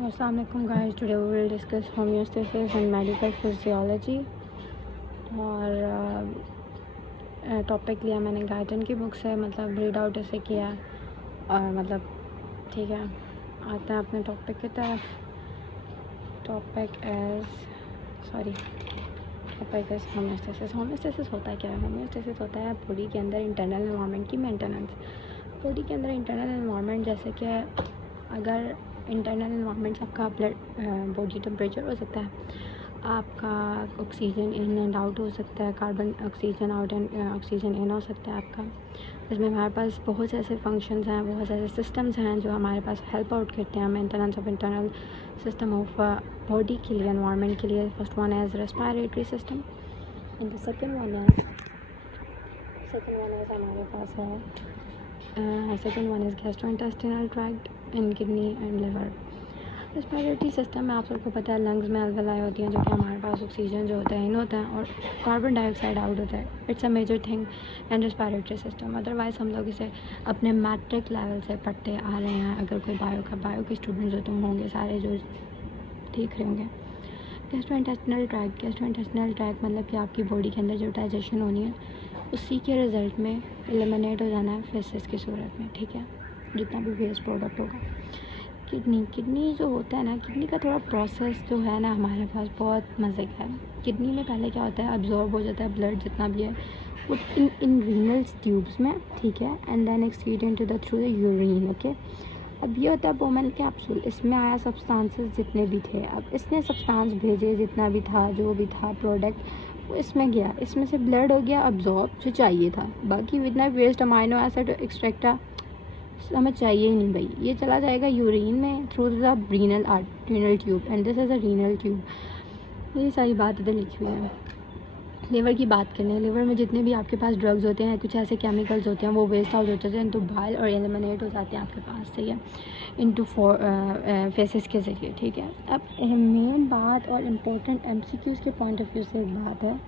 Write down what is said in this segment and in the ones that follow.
अस्सलाम वालेकुम guys, today we will discuss homeostasis and medical physiology. और टॉपिक लिया मैंने गार्डन की बुक से, मतलब रीड आउट इसे किया और मतलब ठीक है। आते हैं अपने टॉपिक की तरफ। Topic is homeostasis. होम्योस्टेसिस होता क्या है? होम्योस्टेसिस होता है बॉडी के अंदर इंटरनल एनवायरनमेंट की मेंटेनेंस। बॉडी के अंदर इंटरनल एनवायरनमेंट जैसे कि अगर इंटरनल एनवायरनमेंट आपका ब्लड बॉडी टेम्परेचर हो सकता है, आपका ऑक्सीजन इन एंड आउट हो सकता है, carbon oxygen out and oxygen in हो सकता है आपका। इसमें हमारे पास बहुत से ऐसे फंक्शंस हैं, बहुत से ऐसे सिस्टम्स हैं जो हमारे पास हेल्प आउट करते हैं maintenance of internal system of body के लिए, एनवायरनमेंट के लिए। First one is respiratory system and the second one is हमारे पास है second one is gastrointestinal tract and kidney and liver. Respiratory system में आप सबको पता है लंग्स में अलवेलाई होती हैं, जो कि हमारे पास ऑक्सीजन जो होता है इन होता है और कार्बन डाइऑक्साइड आउट होता है। It's a major thing in respiratory system. Otherwise हम लोग इसे अपने मैट्रिक लेवल से पढ़ते आ रहे हैं। अगर कोई बायो के स्टूडेंट्स हो तुम होंगे सारे जो देख रहे होंगे। गैस्ट्रोइंटेस्टाइनल ट्रैक्ट मतलब कि आपकी बॉडी के अंदर जो डाइजेशन होनी है उसी के रिज़ल्ट में एलिमिनेट हो जाना है फेसेस की सूरत में, ठीक है, जितना भी वेस्ट प्रोडक्ट होगा। किडनी जो होता है ना, किडनी का थोड़ा प्रोसेस जो है ना हमारे पास बहुत मज़े का है। किडनी में पहले क्या होता है, अब्जॉर्ब हो जाता है ब्लड जितना भी है वो इन रीनल ट्यूब्स में, ठीक है, and then excrete into the through the urine. Okay, अब ये होता है बोमेन कैप्सूल। इसमें आया सब्सटेंसेस जितने भी थे, अब इसने सब्सटेंस भेजे जितना भी था, जो भी था प्रोडक्ट वो इसमें गया, इसमें से ब्लड हो गया अब्जॉर्ब जो चाहिए था। बाकी जितना वेस्ट अमाइनो एसिड एक्सट्रैक्टा हमें चाहिए ही नहीं भाई, ये चला जाएगा यूरिन में through the renal tube and this is a renal tube. ये सारी बात इधर लिखी हुई है। लिवर की बात करें, लिवर में जितने भी आपके पास ड्रग्स होते हैं, कुछ ऐसे केमिकल्स होते हैं वो वेस्ट आउट होते हैं तो बाइल और एलिमिनेट हो जाते हैं आपके पास से, इनटू फेसेस के ज़रिए, ठीक है। अब मेन बात और इम्पोर्टेंट MCQs के पॉइंट ऑफ व्यू से एक बात है,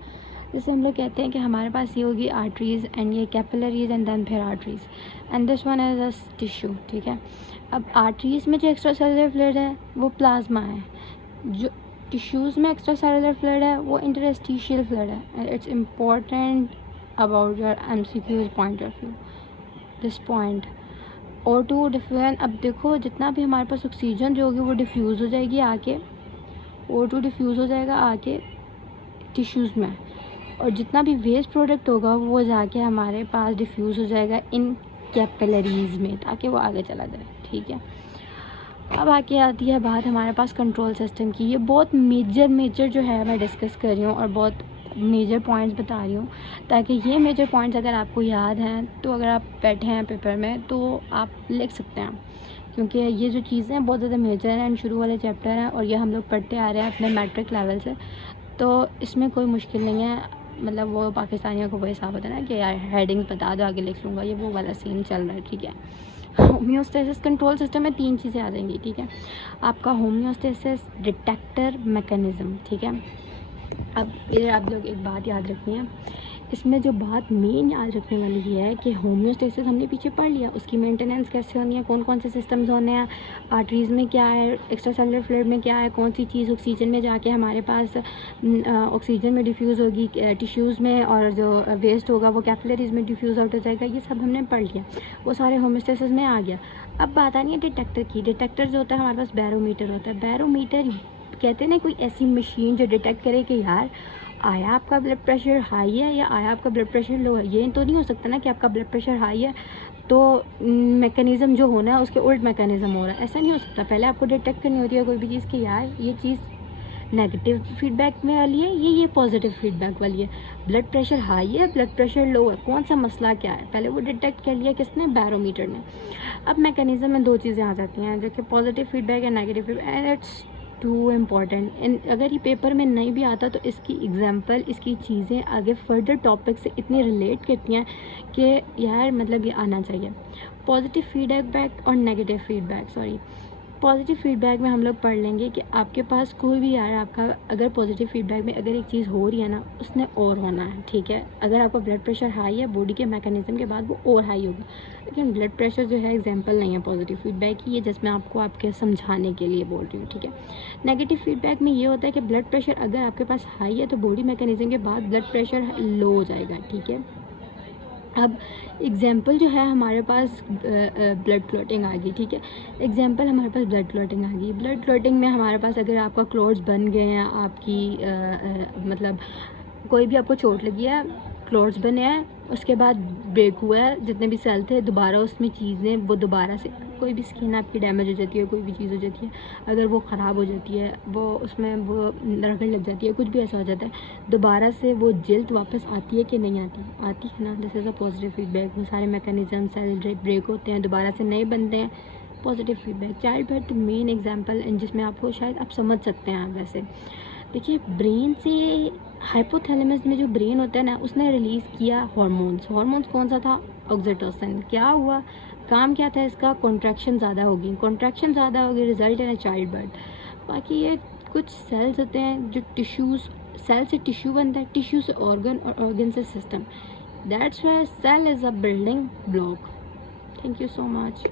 जैसे हम लोग कहते हैं कि हमारे पास ये होगी आर्टरीज़ एंड ये कैपिलरीज एंड देन फिर arteries and this one as a tissue, ठीक है। अब आर्टरीज़ में जो एक्स्ट्रा सेलुलर फ्लूइड है वो प्लाज्मा है, जो टिश्यूज़ में एक्स्ट्रा सेलुलर फ्लूइड है वो इंटरस्टिशियल फ्लूइड है। And it's important about your MCQs point of view this point. O2 diffusion, अब देखो जितना भी हमारे पास ऑक्सीजन जो होगी वो डिफ्यूज़ हो जाएगी आके, O2 डिफ्यूज़ हो जाएगा आके टिश्यूज़ में, और जितना भी वेस्ट प्रोडक्ट होगा वो जाके हमारे पास डिफ्यूज़ हो जाएगा इन कैपिलरीज़ में ताकि वो आगे चला जाए, ठीक है। अब आके आती है बात हमारे पास कंट्रोल सिस्टम की। ये बहुत मेजर जो है मैं डिस्कस कर रही हूँ और बहुत मेजर पॉइंट्स बता रही हूँ ताकि ये मेजर पॉइंट्स अगर आपको याद हैं तो अगर आप बैठे हैं पेपर में तो आप लिख सकते हैं, क्योंकि ये जो चीज़ें हैं बहुत ज़्यादा मेजर हैं एंड शुरू वाले चैप्टर हैं और ये हम लोग पढ़ते आ रहे हैं अपने मैट्रिक लेवल से, तो इसमें कोई मुश्किल नहीं है। मतलब वो पाकिस्तानियों को वो हिसाब होता है ना कि यार हेडिंग बता दो आगे लिख लूँगा, ये वो वाला सीन चल रहा है, ठीक है। होम्योस्टेसिस कंट्रोल सिस्टम में 3 चीज़ें आ जाएंगी, ठीक है। आपका होम्योस्टेसिस डिटेक्टर मैकेनिज़्म, ठीक है। अब इधर आप लोग एक बात याद रखनी है, इसमें जो बात मेन याद रखने वाली ये है कि होम्योस्टेसिस हमने पीछे पढ़ लिया, उसकी मेंटेनेंस कैसे होनी है, कौन कौन से सिस्टम्स होने हैं, आर्टरीज़ में क्या है, एक्स्ट्रा सेलुलर फ्लूइड में क्या है, कौन सी चीज़ ऑक्सीजन में जाके हमारे पास ऑक्सीजन में डिफ्यूज़ होगी टिश्यूज़ में, और जो वेस्ट होगा वो कैपिलरीज़ में डिफ्यूज़ आउट हो जाएगा। ये सब हमने पढ़ लिया, वो सारे होम्योस्टेसिस में आ गया। अब बात आनी है डिटेक्टर की। डिटेक्टर जो होता है हमारे पास बैरोमीटर होता है। बैरोमीटर कहते हैं ना कोई ऐसी मशीन जो डिटेक्ट करे कि यार आया आपका ब्लड प्रेशर हाई है या आया आपका ब्लड प्रेशर लो है। ये तो नहीं हो सकता ना कि आपका ब्लड प्रेशर हाई है तो मैकेनिज़्म जो होना है उसके उल्ट मैकेनिज़्म हो रहा है, ऐसा नहीं हो सकता। पहले आपको डिटेक्ट करनी होती है कोई भी चीज़ कि यार ये चीज़ नेगेटिव फीडबैक में वाली है, ये पॉजिटिव फीडबैक वाली है, ब्लड प्रेशर हाई है ब्लड प्रेशर लो है, कौन सा मसला क्या है, पहले वो डिटेक्ट कर लिया किसने, बैरोमीटर ने। अब मैकेनिज़्म में 2 चीज़ें आ जाती हैं जो कि positive feedback and negative feedback, and it's too important. अगर ये पेपर में नहीं भी आता तो इसकी एग्जांपल, इसकी चीज़ें आगे फर्दर टॉपिक से इतनी रिलेट करती हैं कि यार मतलब ये आना चाहिए। पॉजिटिव फीडबैक और नेगेटिव फीडबैक, पॉजिटिव फीडबैक में हम लोग पढ़ लेंगे कि आपके पास कोई भी यार आपका अगर पॉजिटिव फीडबैक में अगर एक चीज़ हो रही है ना, उसने और होना है, ठीक है। अगर आपका ब्लड प्रेशर हाई है, बॉडी के मैकेनिज्म के बाद वो और हाई होगा। लेकिन ब्लड प्रेशर जो है एग्जांपल नहीं है पॉजिटिव फीडबैक की, ये जिसमें आपको आपके समझाने के लिए बोल रही हूँ, ठीक है। नेगेटिव फीडबैक में ये होता है कि ब्लड प्रेशर अगर आपके पास हाई है तो बॉडी मैकेनिज्म के बाद ब्लड प्रेशर लो हो जाएगा, ठीक है। अब एग्जाम्पल जो है हमारे पास ब्लड क्लॉटिंग आ गई, ठीक है। एग्जाम्पल हमारे पास ब्लड क्लॉटिंग आ गई। ब्लड क्लॉटिंग में हमारे पास अगर आपका क्लॉट्स बन गए हैं, आपकी मतलब कोई भी आपको चोट लगी है, क्लॉट्स बने हैं, उसके बाद ब्रेक हुआ है, जितने भी सेल थे दोबारा उसमें चीज़ें वो दोबारा से, कोई भी स्किन आपकी डैमेज हो जाती है, कोई भी चीज़ हो जाती है, अगर वो ख़राब हो जाती है, वो उसमें वो रगड़ लग जाती है, कुछ भी ऐसा हो जाता है, दोबारा से वो जल्द वापस आती है कि नहीं आती? आती है ना। This is a positive feedback. वो सारे मैकेनिज्म सेल ब्रेक होते हैं, दोबारा से नए बनते हैं, positive feedback. Child birth main example जिसमें आपको शायद आप समझ सकते हैं। वैसे देखिए, ब्रेन से हाइपोथैलेमस में जो ब्रेन होता है ना, उसने रिलीज़ किया हार्मोन्स कौन सा था? ऑक्सीटोसिन। क्या हुआ? काम क्या था इसका? कॉन्ट्रैक्शन ज़्यादा होगी, रिजल्ट है चाइल्ड बर्थ। बाकी ये कुछ सेल्स होते हैं जो टिश्यूज़, सेल से टिश्यू बनता है, टिश्यू से ऑर्गन और ऑर्गन से system. That's why cell is a building block. Thank you so much.